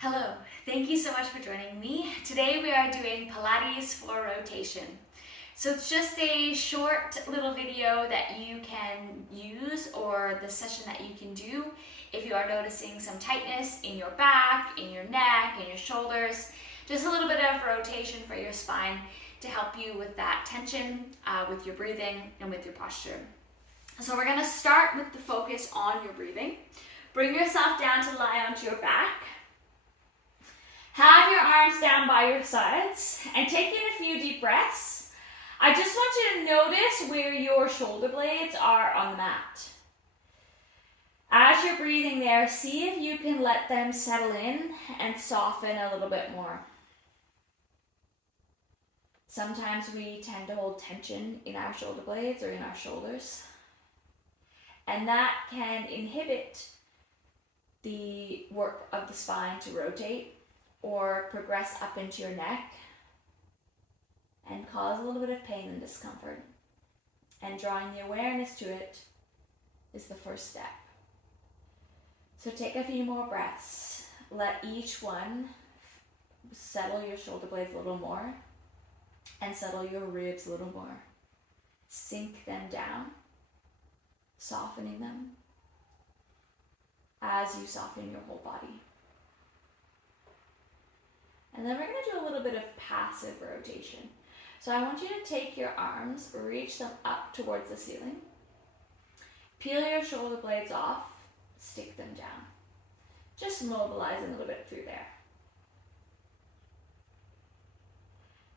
Hello, thank you so much for joining me. Today we are doing Pilates floor rotation. So it's just a short little video that you can use, or the session that you can do if you are noticing some tightness in your back, in your neck, in your shoulders. Just a little bit of rotation for your spine to help you with that tension, with your breathing and with your posture. So we're going to start with the focus on your breathing. Bring yourself down to lie onto your back. Have your arms down by your sides and take in a few deep breaths. I just want you to notice where your shoulder blades are on the mat. As you're breathing there, see if you can let them settle in and soften a little bit more. Sometimes we tend to hold tension in our shoulder blades or in our shoulders, and that can inhibit the work of the spine to rotate or progress up into your neck and cause a little bit of pain and discomfort. And drawing the awareness to it is the first step. So take a few more breaths. Let each one settle your shoulder blades a little more and settle your ribs a little more. Sink them down, softening them as you soften your whole body. And then we're going to do a little bit of passive rotation. So I want you to take your arms, reach them up towards the ceiling. Peel your shoulder blades off, stick them down. Just mobilize a little bit through there.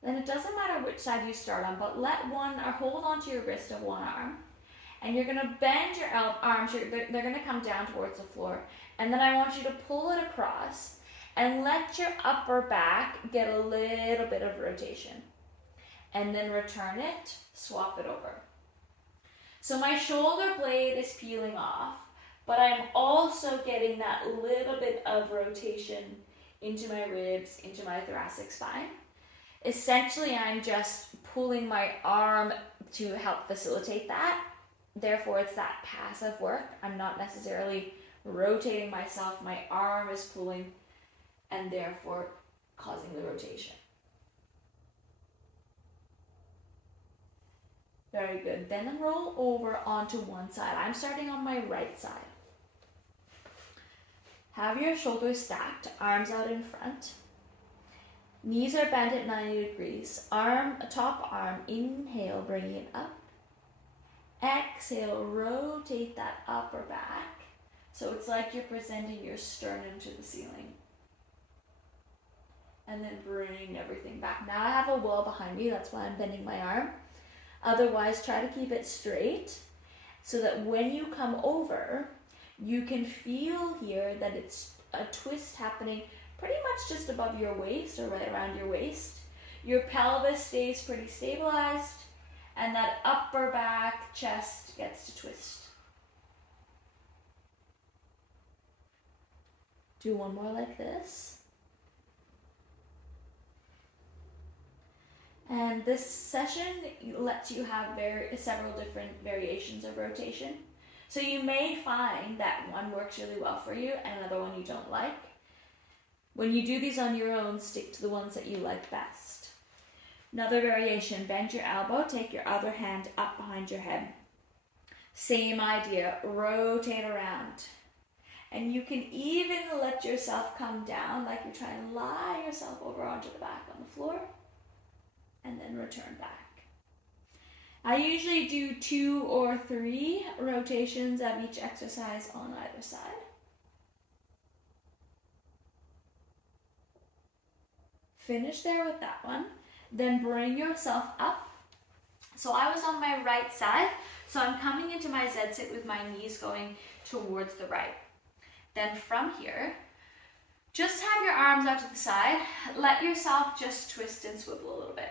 Then it doesn't matter which side you start on, but hold onto your wrist of one arm. And you're going to bend your arms, they're going to come down towards the floor. And then I want you to pull it across and let your upper back get a little bit of rotation. And then return it, swap it over. So my shoulder blade is peeling off, but I'm also getting that little bit of rotation into my ribs, into my thoracic spine. Essentially, I'm just pulling my arm to help facilitate that. Therefore, it's that passive work. I'm not necessarily rotating myself. My arm is pulling and therefore causing the rotation. Very good. Then roll over onto one side. I'm starting on my right side. Have your shoulders stacked, arms out in front. Knees are bent at 90 degrees. Top arm, inhale, bring it up. Exhale, rotate that upper back. So it's like you're presenting your sternum to the ceiling. And then bring everything back. Now I have a wall behind me, that's why I'm bending my arm. Otherwise, try to keep it straight so that when you come over, you can feel here that it's a twist happening pretty much just above your waist or right around your waist. Your pelvis stays pretty stabilized, and that upper back chest gets to twist. Do one more like this. And this session lets you have several different variations of rotation. So you may find that one works really well for you and another one you don't like. When you do these on your own, stick to the ones that you like best. Another variation, bend your elbow, take your other hand up behind your head. Same idea, rotate around. And you can even let yourself come down like you're trying to lie yourself over onto the back on the floor. And then return back. I usually do 2 or 3 rotations of each exercise on either side. Finish there with that one. Then bring yourself up. So I was on my right side, so I'm coming into my Z-sit with my knees going towards the right. Then from here, just have your arms out to the side. Let yourself just twist and swivel a little bit.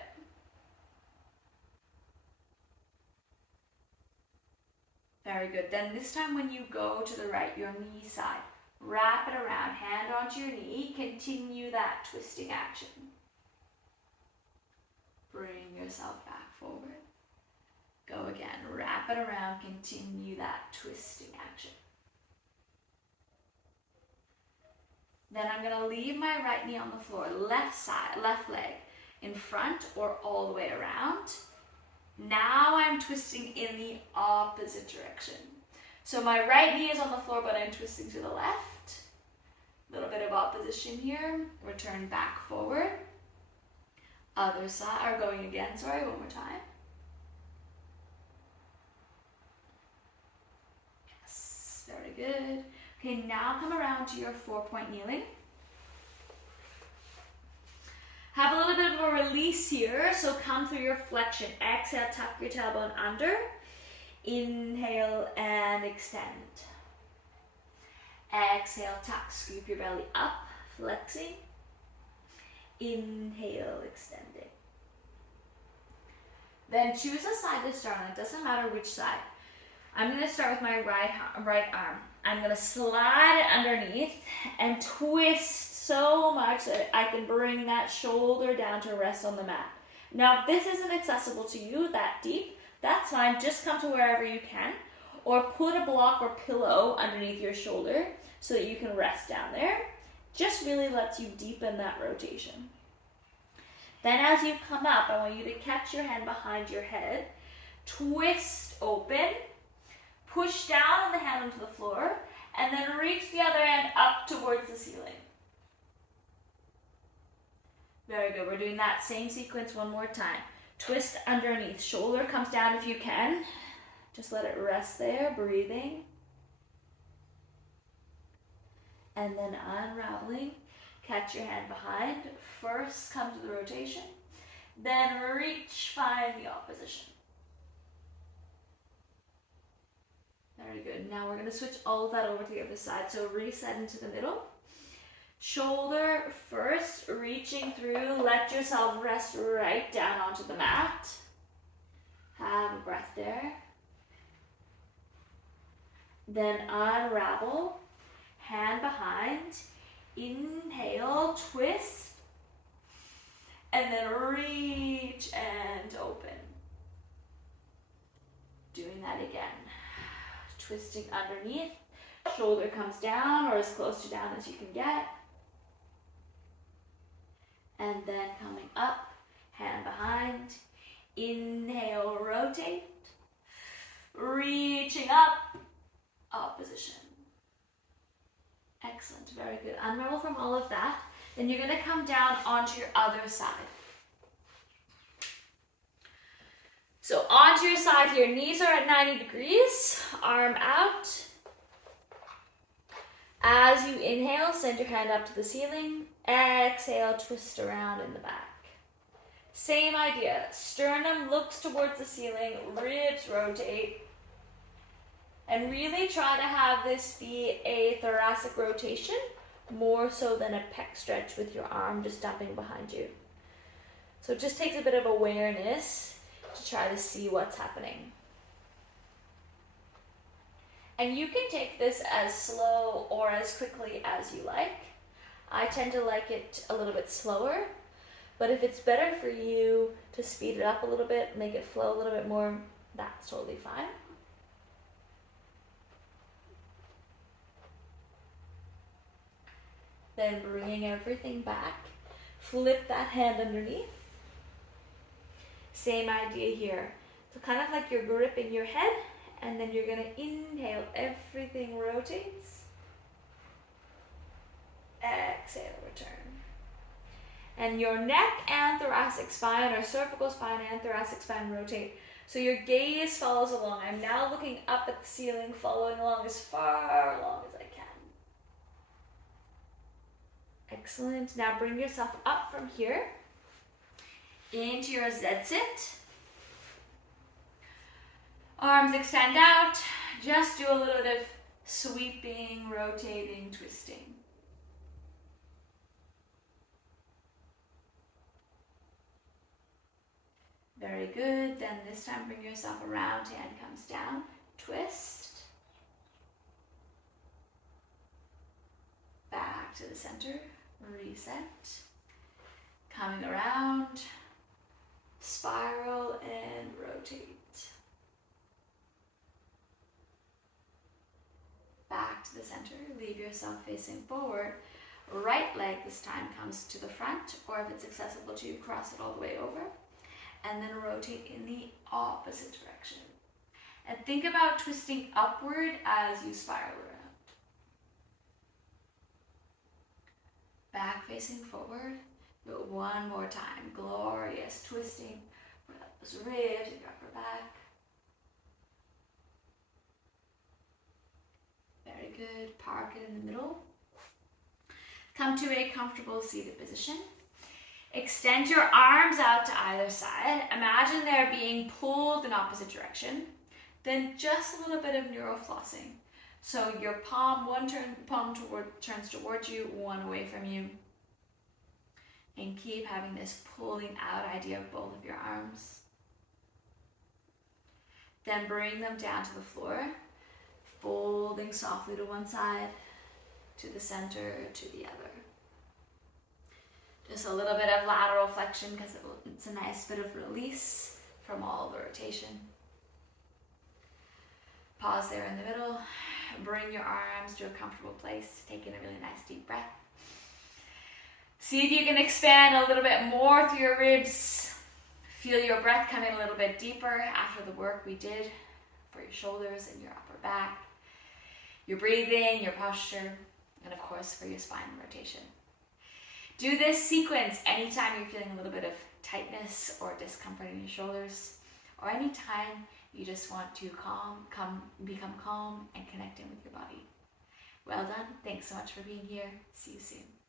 Very good. Then this time when you go to the right, your knee side, wrap it around, hand onto your knee, continue that twisting action. Bring yourself back forward. Go again, wrap it around, continue that twisting action. Then I'm gonna leave my right knee on the floor, left side, left leg in front or all the way around. Now I'm twisting in the opposite direction. So my right knee is on the floor, but I'm twisting to the left. A little bit of opposition here. Return back forward. Other side, or going again, sorry, one more time. Yes, very good. Okay, now come around to your 4-point kneeling. Have a little bit of a release here, so come through your flexion. Exhale, tuck your tailbone under. Inhale and extend. Exhale, tuck, scoop your belly up, flexing. Inhale, extending. Then choose a side to start on. It doesn't matter which side. I'm going to start with my right arm. I'm going to slide it underneath and twist so much that I can bring that shoulder down to rest on the mat. Now, if this isn't accessible to you that deep, that's fine. Just come to wherever you can, or put a block or pillow underneath your shoulder so that you can rest down there. Just really lets you deepen that rotation. Then as you come up, I want you to catch your hand behind your head, twist open, push down on the hand onto the floor, and then reach the other end up towards the ceiling. Very good. We're doing that same sequence one more time. Twist underneath. Shoulder comes down if you can. Just let it rest there, breathing. And then unraveling. Catch your hand behind. First come to the rotation. Then reach, find the opposition. Very good. Now we're going to switch all of that over to the other side. So reset into the middle. Shoulder first, reaching through. Let yourself rest right down onto the mat. Have a breath there. Then unravel. Hand behind. Inhale, twist. And then reach and open. Doing that again. Twisting underneath. Shoulder comes down or as close to down as you can get. And then coming up, hand behind. Inhale, rotate. Reaching up, opposition. Excellent, very good. Unravel from all of that. Then you're going to come down onto your other side. So onto your side here, knees are at 90 degrees, arm out. As you inhale, send your hand up to the ceiling. Exhale, twist around in the back. Same idea. Sternum looks towards the ceiling, ribs rotate. And really try to have this be a thoracic rotation, more so than a pec stretch with your arm just dumping behind you. So it just takes a bit of awareness to try to see what's happening. And you can take this as slow or as quickly as you like. I tend to like it a little bit slower, but if it's better for you to speed it up a little bit, make it flow a little bit more, that's totally fine. Then bringing everything back, flip that hand underneath. Same idea here. So kind of like you're gripping your head, and then you're going to inhale, everything rotates. Exhale, return. And your neck and thoracic spine, or cervical spine and thoracic spine rotate. So your gaze follows along. I'm now looking up at the ceiling, following along as far along as I can. Excellent. Now bring yourself up from here into your Z-sit. Arms extend out. Just do a little bit of sweeping, rotating, twisting. Very good. Then this time bring yourself around, hand comes down, twist. Back to the center, reset. Coming around, spiral and rotate. Back to the center, leave yourself facing forward. Right leg this time comes to the front, or if it's accessible to you, cross it all the way over, and then rotate in the opposite direction. And think about twisting upward as you spiral around. Back facing forward. Do it one more time. Glorious. Twisting for those ribs and your upper back. Very good. Park it in the middle. Come to a comfortable seated position. Extend your arms out to either side. Imagine they're being pulled in opposite direction. Then just a little bit of neuroflossing. So your palm turns towards you, one away from you. And keep having this pulling out idea of both of your arms. Then bring them down to the floor, folding softly to one side, to the center, to the other. Just a little bit of lateral flexion because it's a nice bit of release from all the rotation. Pause there in the middle. Bring your arms to a comfortable place. Take in a really nice deep breath. See if you can expand a little bit more through your ribs. Feel your breath come in a little bit deeper after the work we did for your shoulders and your upper back, your breathing, your posture, and of course for your spine rotation. Do this sequence anytime you're feeling a little bit of tightness or discomfort in your shoulders, or anytime you just want to become calm and connecting with your body. Well done. Thanks so much for being here. See you soon.